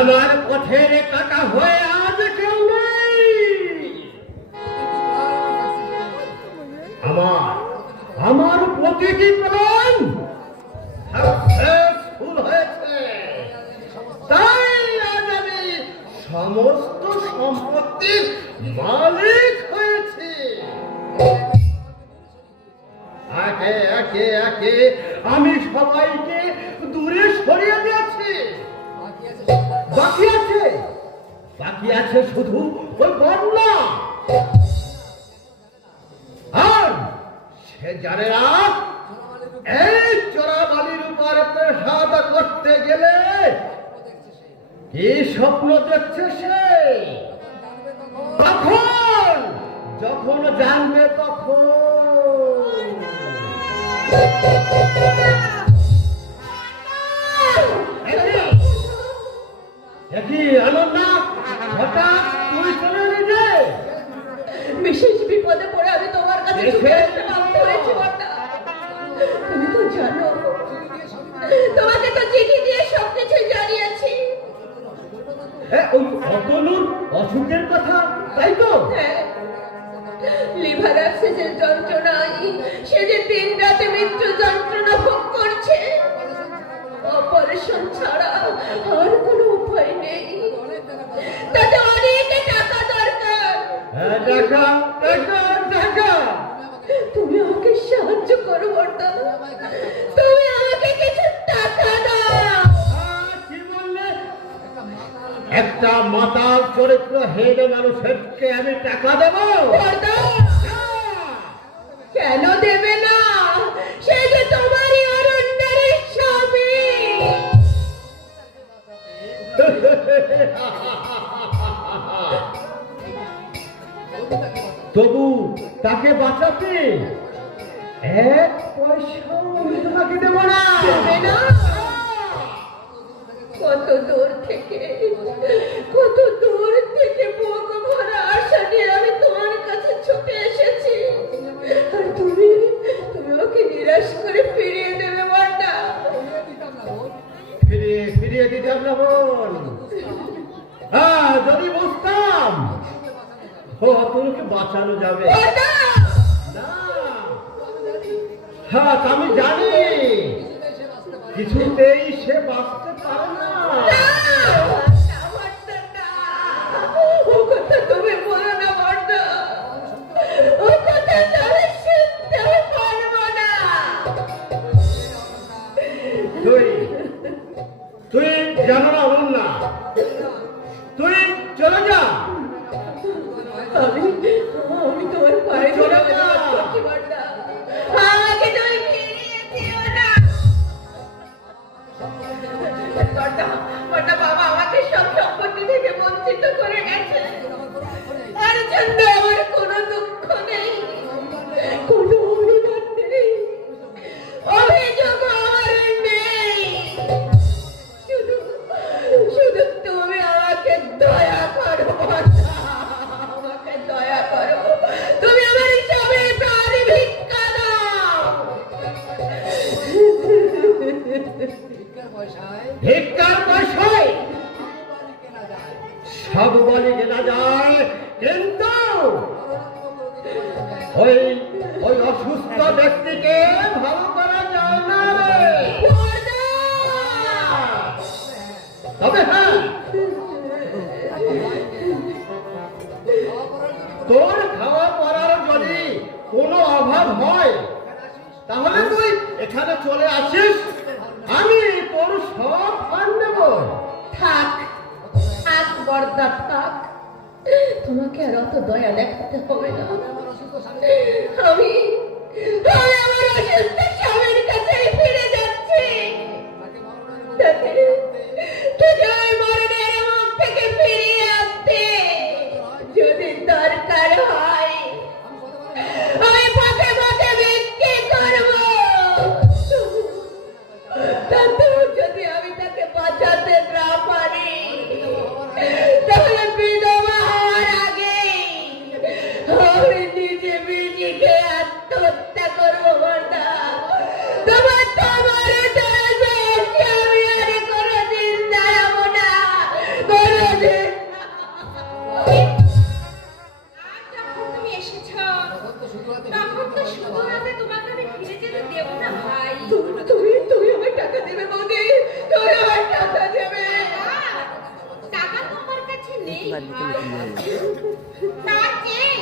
আমার পথের কাটা হয়ে আজ কেউ নেই। আমার প্রতিটি প্ল্যান সাকসেসফুল হয়েছে, তাই আজ আমি সমস্ত সম্পত্তির মালিক হয়েছি। একে একে একে আমি সবাইকে দূরে সরিয়ে দিয়েছি। বাকি আছে শুধু ওই বন্যা। আর সে জানে না এই চোরাবালির উপর প্রসাদ করতে গেলে কি স্বপ্ন দেখছে সে। তখন যখন জানবে তখন আনন্দা, হঠাৎ তুই চলে এলি যে? বিশেষ বিপদে পড়ে আমি তোমার কাছে ছুটে আসতে বাধ্য হয়েছি বর্দা। তুমি তো জানো, তোমাকে তো চিঠি দিয়ে সবকিছু জানিয়েছি। ওই অতনুর অসুখের কথা, তাই তো? হ্যাঁ, লিভার অ্যাবসেসের যন্ত্রণায় সে যে 3 রাতে মৃত্যু যন্ত্রণা ভোগ করছে। অপারেশন ছাড়া আর কোনো উপায় নেই। তাতে অনেক টাকা দরকার। টাকা তুমি আমাকে সাহায্য করো বর্দা, তুমি আমাকে কিছু টাকা দাও। কি বললে? একটা মাতাল চরিত্র হেডে মানুষকে আমি টাকা দেব? বর্দা, কেন দেবে না? সে যে তোমারই অরণ্যের স্বামী। তবু তাকে বাঁচাতে 1 পয়সাও আমি তোমাকে দেব না। দেবে না? কত দূর থেকে বুক ভরা আশা নিয়ে আমি তোমার কাছে ছুটে এসেছি, আর তুমি ওকে নিরাশ করে ফিরিয়ে দেবে বর্দা। ফিরিয়ে দিতাম না বোন। হ্যাঁ, যদি বুঝতাম তোমাকে বাঁচানো যাবে বর্দা! না। হ্যাঁ, আমি জানি কিছুতেই সে বাঁচতে পারে না। ও কথা তুমি বলো না বর্দা, ও কথা আমি শুনতে পারবো না। তুই জানো না অনন্যা, তুই চলে যা। আমি তোমার পায়ে চলে যা। বর্দা, আমাকে তুমি ফিরিয়ে দিও না। বর্দা, বাবা আমাকে সব সম্পত্তি থেকে বঞ্চিত করে গেছে। তার জন্য আমার কোনো দুঃখ নেই, কোনো অভিমান নেই, অভিযোগ আমার নেই। শুধু তুমি আমাকে দয়া করো বর্দা, আমাকে দয়া করো। তুমি আমার সবে প্রাণ ভিক্ষা দাও। ভিক্ষার পয়সায় সব বলি কেনা যায়, কিন্তু ওই অসুস্থ ব্যক্তিকে ভালো করা যায় না রে। বর্দা! তবে হ্যাঁ, তোর খাওয়া পড়ার যদি কোনো অভাব হয় তাহলে তুই এখানে চলে আসিস, আমি তোর সব ফান্ড দেব। থাক বর্দা, থাক। তোমাকে আর অত দয়া দেখাতে হবে না। আমি আমার অসুস্থ স্বামীর কাছে ফিরে যাচ্ছি। তাকে ওই মরণের মুখ থেকে ফিরিয়ে আনতে যদি দরকার হয় আমি পথে বিক্রি করবো। তাতেও যদি আমি তাকে বাঁচাতে না পারি তাহলে বিধবা হওয়ার আগে আমি নিজে নিজেকে আত্মহত্যা করবো বর্দা। তোমার আমি আর করে তার চেয়ে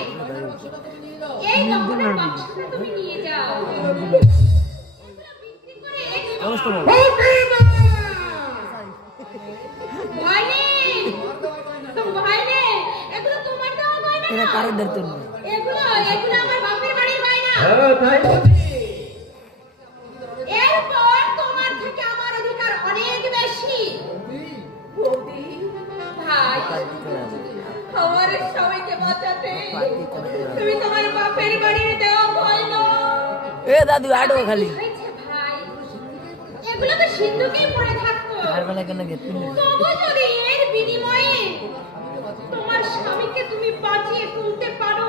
এই লবণের বাক্সটা তুমি নিয়ে যাও। এগুলো বিক্রি করে ভয় নেই, ভয় নেই, এগুলো তোমার দেওয়া গয়না না। এগুলো এগুলো আমার বাপের বাড়ির গয়না। তাই বুঝি? এরপর তোমার থেকে আমার অধিকার অনেক বেশি। বৌদি, ভাই, আমার সবাইকে বাঁচাতে তুমি তোমার বাপের বাড়ির দেওয়া গয়না। দাদু আডো খালি হয়েছে ভাই, এগুলো তো সিন্ধুকেই পড়ে থাকতো। তবু যদি এর বিনিময়ে তোমার স্বামীকে তুমি বাঁচিয়ে তুলতে পারো,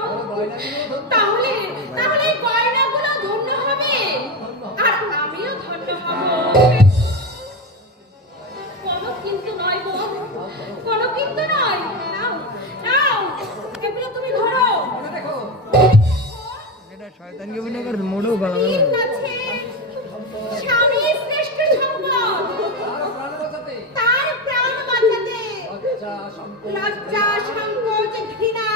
তাহলে তাহলে এই গয়নাগুলো ধন্য হবে আর আমিও ধন্য হব। কোনো কিন্তু নয় বোন, কোনো কিন্তু নয়। নাও নাও, এগুলো তুমি ধরো। ঠিক আছে, স্বামী শ্রেষ্ঠ সম্পদ, তার প্রাণ বাঁচাতে লজ্জা, সংকোচ, ঘৃণা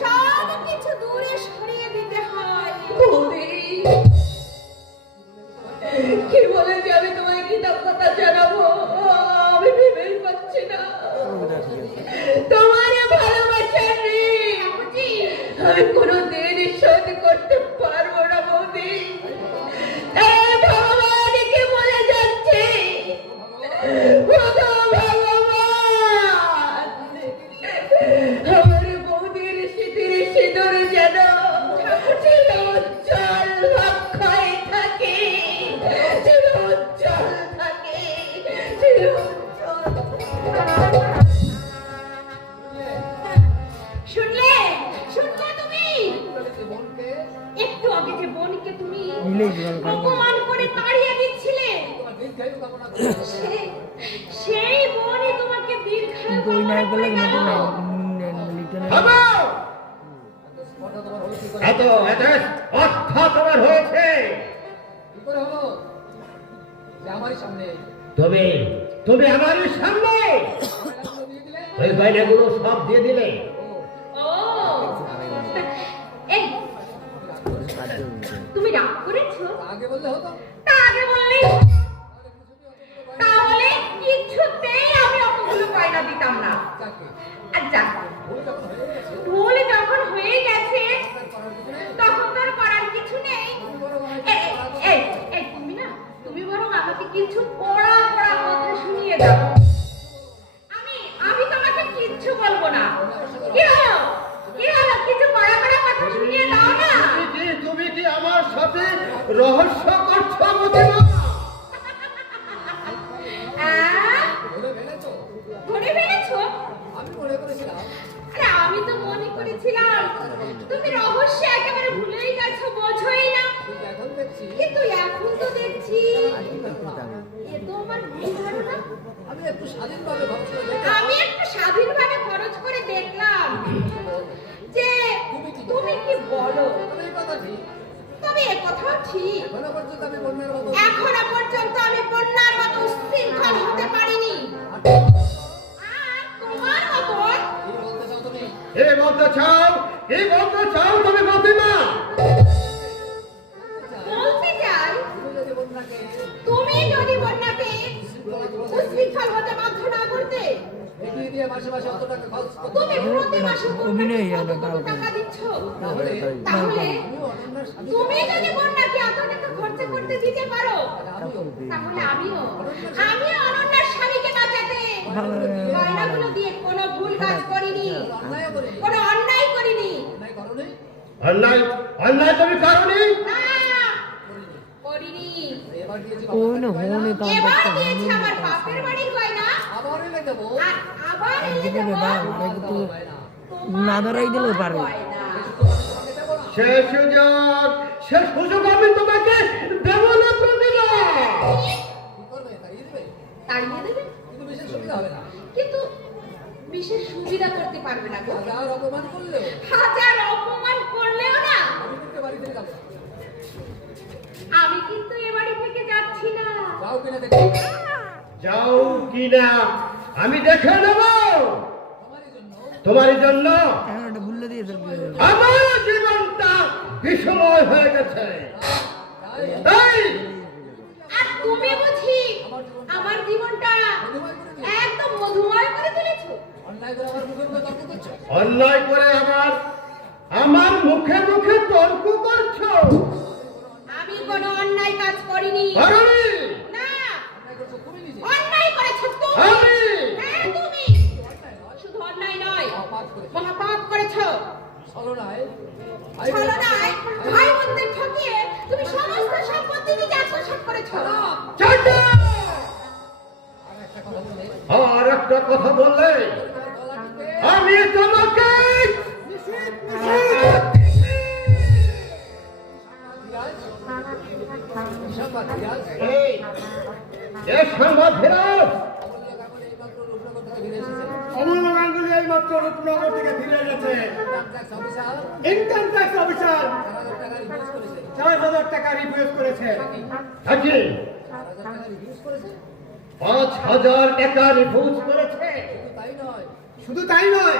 সব কিছু দূরে সরিয়ে দিতে হয়। কি বলে যে আমি তোমায় কৃতজ্ঞতা জানাবো আমি ভেবেই পাচ্ছি না। তোমার ভালোবাসার ঋণ আমি কোনোদিন শোধ করতে পারবো না বৌদি। ভগবানকে বলে যাচ্ছে, আমার বৌদির শীতের সিঁদুর যেন চিরোজ্জ্বল অক্ষয় থাকে, চিরোজ্জ্বল থাকে, চিরোজ্জ্বল। শুনলে শুনলে তুমি? একটু আগে যে বোনকে তুমি অপমান করে তাড়িয়ে দিচ্ছিলে, সেই বোনই তোমাকে দীর্ঘায়ু কামনা করে গেল। এত এত অর্থ তোমার হয়েছে, তুমি তুমি আমারই সামনে ওই গয়নাগুলো সব দিয়ে দিলে। ও, এই তুমি রাগ করেছো? তা আগে বললেই হতো। তাহলে কিছুতেই আমি অতগুলো গয়না দিতাম না। আর যাক, ভুল যখন হয়ে গেছে তখন তার করার কিছু নেই। তুমি না, তুমি বরং আমাকে কিছু পড়া পড়া কথা শুনিয়ে দাও। আমি তোমাকে কিচ্ছু বলবো না। কি হলো কি হলো, কিছু পড়া পড়া কথা শুনিয়ে দাও না। তুমি কি আমার সাথে রহস্য করছো বুঝিনা? ধরে ফেলেছো? আরে আমি তো মনে করেছিলাম তুমি রহস্য একেবারে ভুলেই গেছো, বোঝোই না। কিন্তু এখন তো দেখছি এ তো আমার ভুল ধারণা। আমি একটু স্বাধীনভাবে খরচ করে দেখলাম যে তুমি কি বলো। তবে এ কথাও ঠিক, এখনো পর্যন্ত আমি বন্যার মতো উচ্ছৃঙ্খল হতে পারিনি। আর তোমার মতন এ বলতে চাও তুমি বুঝিনা? বলতে চাই, তুমি যদি বন্যাকে উচ্ছৃঙ্খল হতে বাধ্য না করতে, তুমি প্রতি মাসে কত টাকা দিচ্ছ, তাহলে তুমি যদি বন্যাকে এত টাকা খরচ করতে দিতে পারো, তাহলে আমিও অনন্যার স্বামীকে বাঁচাতে গয়নাগুলো দিয়ে কোনো ভুল কাজ করিনি, কোনো অন্যায় করিনি। অন্যায় তুমি করনি? না, করিনি। এবার দিয়েছি আমার বাপের বাড়ির গয়না, আবার এনে দেবো। না ধরাই দিলেও পারবে। সে সুযোগ আমি তোমাকে দেব না প্রতিভা। তাড়িয়ে দেবে, কিন্তু বিশেষ সুবিধা করতে পারবে না গো। হাজার অপমান করলেও না। আমি কিন্তু এ বাড়ি থেকে যাচ্ছি না। যাও কিনা আমি দেখে নেব। তোমার জন্য এখন ওটা ভুলে দিয়ে ফেলবে। আমার জীবনটা বিষময় হয়ে গেছে। তাই আর তুমি বুঝি আমার জীবনটা একদম মধুময় করে তুলেছো। অন্যায় করে আমার মুখে মুখে তর্ক করছো। আমি কোনো অন্যায় কাজ করিনি। পারোনি? না, অন্যায় করেছো তুমি। আমি? হ্যাঁ তুমি। শুধু অন্যায় নয়, মহাপাপ করেছো। ছলনায় ভাই বোনদের ঠকিয়ে তুমি সমস্ত সম্পত্তি নিজে আত্মসাৎ করেছো। চাচা! আর একটা কথা বললে আমি তোমাকে এই এ সংবাদ ফেরাও। অমূল্য গাঙ্গুলি এই মাত্র রূপনগর থেকে ফিরে গেছে। ইনকাম ট্যাক্স অফিসার 4,000 টাকা রিফিউজ করেছে। আছে 5,000 টাকা রিফিউজ করেছে। শুধু তাই নয়,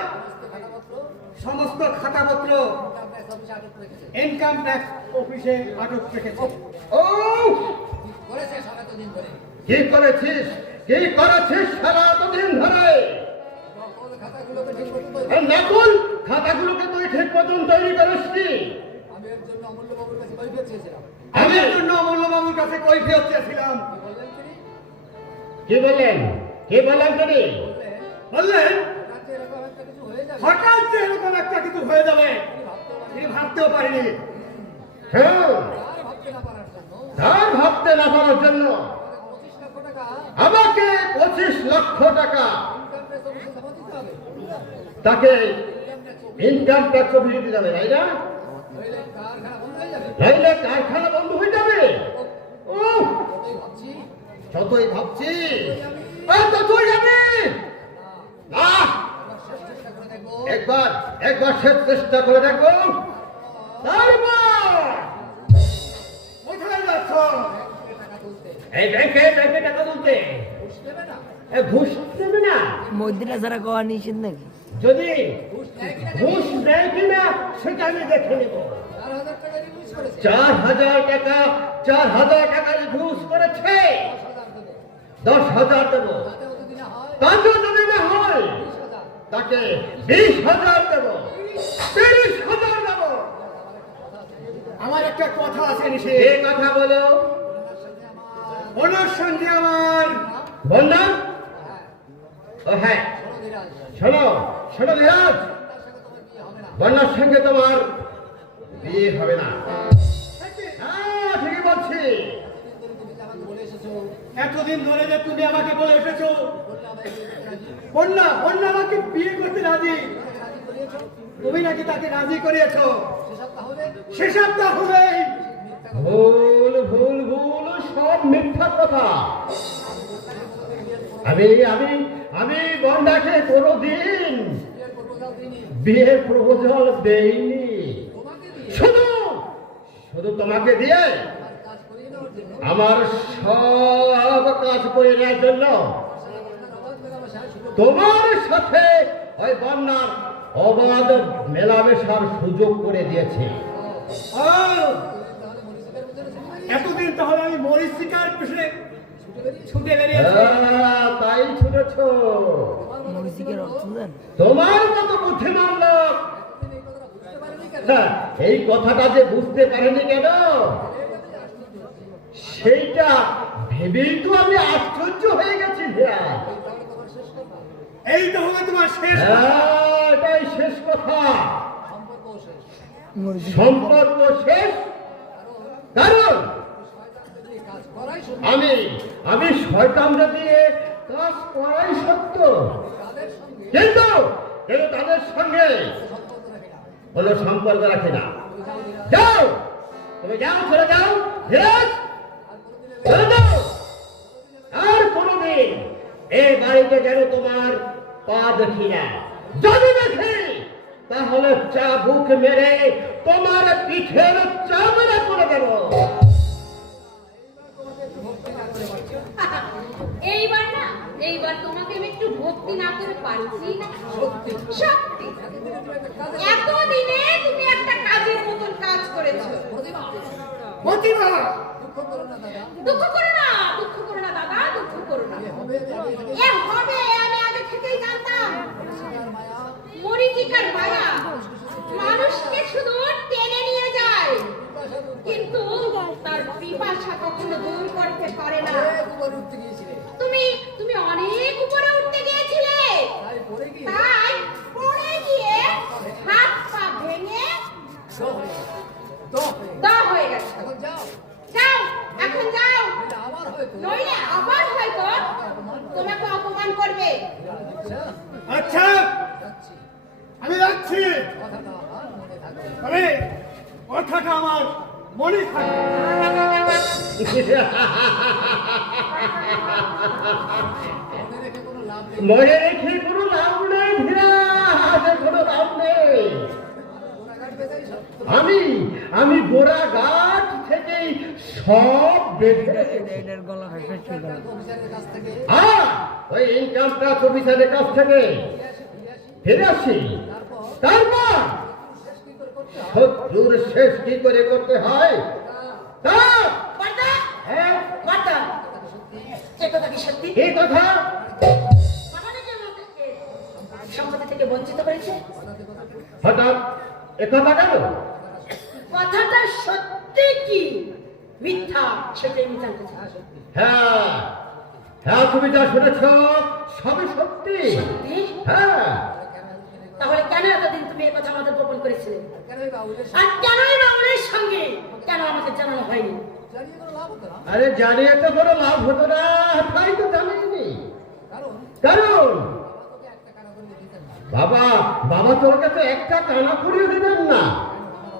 সমস্ত খাতাপত্র ইনকাম ট্যাক্স অফিসে আটক রেখেছে। ও কি করেছিস সারা দিন ধরে? এই নকল খাতাগুলোকে তুই ঠিক মতন তৈরি করিসনি। আমি এর জন্য অমূল্য বাবুর কাছে কৈফিয়ত চেয়েছিলাম। কি বললেন তিনি? বললেন হঠাৎ যে এরকম একটা কিছু হয়ে যাবে তিনি ভাবতেও পারিনি। হ্যাঁ, তার ভাবতে না পারার জন্য আমাকে 25 লক্ষ টাকা তাকে ইনকাম ট্যাক্স অফিসে দিতে যাবে, তাই না? তাইলে কারখানা বন্ধ হয়ে যাবে। ও যতই ভাবছি ততই যাবে না। একবার শেষ চেষ্টা করে দেখো। তারপর কোথায় যাচ্ছ? এই ব্যাংকে টাকা তুলতে ঘুষ দেবে না। মধ্যটা ছাড়া কোয়া নিষেধ নাকি? যদি ঘুষ দেয় কিনা সেটা আমি দেখে নেব। 4,000 টাকা ঘুষ করেছে। 10,000 দেবো। তাতেও যদি না হয় তাকে 20,000 দেবো, 30,000 দেবো। আমার একটা কথা আছে নিশে। এই কথা বলো। ওনার সঙ্গে আমার বন্যা? ও হ্যাঁ, শোনো ধীরাজ, বন্যার সঙ্গে তোমার বিয়ে হবে না। হ্যাঁ, ঠিকই বলছি। এতদিন ধরে যে তুমি আমাকে বলে এসেছো বন্যা আমাকে বিয়ে করতে রাজি, তুমি নাকি তাকে রাজি করিয়েছো। সে সপ্তাহ হবেই। ভুল সব মিথ্যা কথা। আমি বন্যাকে কোনোদিন বিয়ের প্রপোজাল দেইনি। শুধু তোমাকে দিয়ে আমার সব কাজ করে নেওয়ার জন্য তোমার সাথে ওই বন্যার অবাধ মেলামেশার সুযোগ করে দিয়েছে। এতদিন তাহলে আমি মরিচিকার পিছনে ছুটে বেরিয়েছি। তাই ছুটেছ। মরিচিকের অর্থ জান? তোমার মতো বুদ্ধিমান লোক এই কথাটা যে বুঝতে পারেনি কেন, সেইটা ভেবেই তো আমি আশ্চর্য হয়ে গেছি। এই তো হবে তোমার শেষ। এটাই শেষ কথা। মরিচিক সম্পর্ক শেষ। কারণ আমি শয়তানরা দিয়ে কাজ করাই সত্য, কিন্তু তাদের সঙ্গে কোনো সম্পর্ক রাখি না। যাও, তুমি যাও, চলে যাও ধীরাজ, চলে যাও। আর কোনোদিন এই বাড়িতে যেন তোমার পা দেখি না। যদি দেখি তাহলে চাবুক মেরে তোমার পিঠের চামড়া করে দেব। এইবার না এইবার তোমাকে আমি একটু ভক্তি না করে পারছি না। সত্যি এতদিনে তুমি একটা কাজের মতন কাজ করেছো। প্রতিভা দুঃখ করো না, দুঃখ করো না দাদা, দুঃখ করো না। এ হবে আমি আগে থেকেই জানতাম। মরিচিকার মায়া মানুষকে শুধু টেনে নিয়ে যায়, কিন্তু তার পিপাসা কখনো দূর করতে পারে না। তুমি তুমি অনেক উপরে উঠতে গিয়েছিলে, তাই পড়ে গিয়ে হাত পা ভেঙে দা হয়ে গেছে। যাও, এখন যাও, নইলে আবার হয়তো তোমাকে অপমান করবে। আচ্ছা আমি যাচ্ছি, তবে কথাটা আমার মনে থাকে। মনে রেখে কোনো লাভ নেই ধীরাজ, কোনো লাভ নেই। আমি গোড়াঘাট থেকেই সব বেঁধে এটার গলা ফেসে ছিল। ওই ইনকাম ট্যাক্স অফিসারের কাছ থেকে ফিরে আসি, তারপর শত্রুর শেষ কি করে করতে হয় তা। হ্যাঁ, এ কথা কি সত্যি? এই কথা আমাদেরকে সম্পত্তি থেকে বঞ্চিত করেছে। হঠাৎ একথা কেন? কথাটা সত্যি কি মিথ্যা সেটাই আমি জানতে চাই। হ্যাঁ হ্যাঁ, তুমি যা শুনেছ সবই সত্যি। সত্যি? হ্যাঁ, তাহলে কেন এতদিন তুমি এই কথা আমাদের গোপন করেছিলে? আর কেনই বাবুলের সঙ্গে কেন আমাকে জানানো হয়নি? আরে জানিয়ে তো কোনো লাভ হতো না, তাই তো জানিনি। কারণ বাবা তোমাকে তো একটা কানা করিয়ে দেবেন না।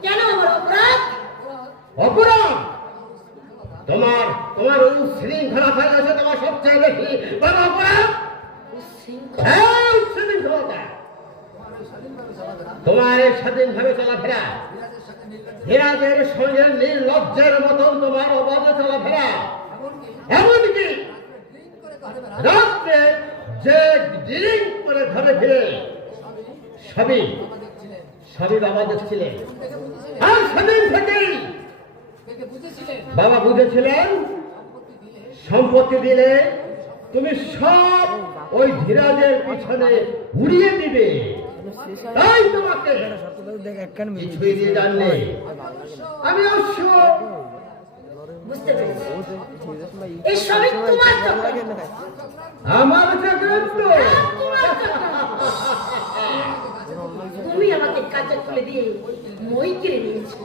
কেন আমার অপরাধ? অপরাধ তোমার উচ্ছৃঙ্খলা ফেলেছে তোমার সবচেয়ে বেশি বড় অপরাধ। হ্যাঁ, উচ্ছৃঙ্খলতা। তোমার এই স্বাধীনভাবে চলাফেরা, ধীরাজের সঙ্গে নির্লজ্জের মতন তোমার অবাধে চলাফেরা, এমনকি রাত্রে যে ড্রিঙ্ক করে ঘরে ফিরে সবই বাবা দেখছিলেন। আর সেদিন থেকেই বাবা বুঝেছিলেন সম্পত্তি দিলে তুমি সব ওই ধীরাজের পিছনে উড়িয়ে দিবে, তাই তোমাকে দেখ একখান কিছুই দিয়ে জানলে। আমি অবশ্য বুঝতে পেরেছি এই সবই তোমার চক্রান্ত। আমার চক্রান্ত। তুমি আমাকে কাজে তুলে দিয়ে মই কিনে নিয়েছো।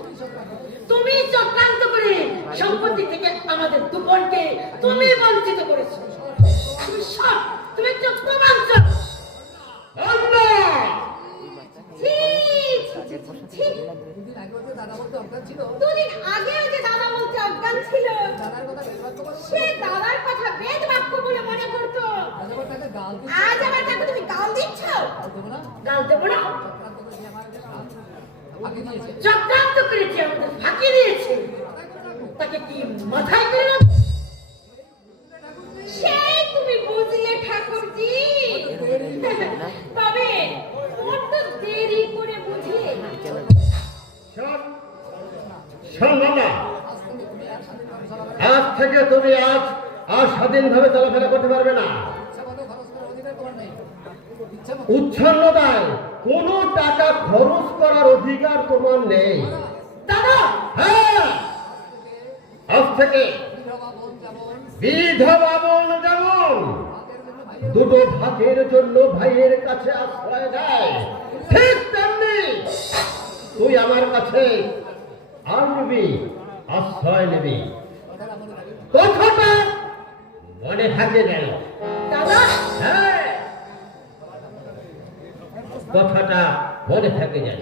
তুমি চক্রান্ত করে সম্পত্তি থেকে আমাদের দুজনকে তুমি বঞ্চিত করেছো। তুমি চক্রান্ত। দুদিন আগেও যে দাদা বলতে অজ্ঞান ছিল, সে দাদার কথা বেদ বাক্য বলে মনে করতো। আজ আবার তাকে তুমি গাল দিচ্ছ? গাল দেবো না। চক্রান্ত করেছে, আমাদের ফাঁকি দিয়েছে, তাকে কি মাথায় করে না? সেই তুমি বুঝলে ঠাকুরজি, তবে বড্ড দেরি করে বুঝলে। আজ থেকে তুমি আর স্বাধীনভাবে চলাফেরা করতে পারবে না। উচ্ছন্নতায় কোনো টাকা খরচ করার অধিকার তোমার নেই। দাদা, হ্যাঁ, আজ থেকে বিধবা বোন যেমন দুটো ভাগের জন্য ভাইয়ের কাছে আশ্রয় দেয়, ঠিক তেমনি তুই আমার কাছে আসবি, আশ্রয় নিবি। কথাটা মনে থাকে যেন। দাদা, হ্যাঁ, কথাটা মনে থাকে যেন।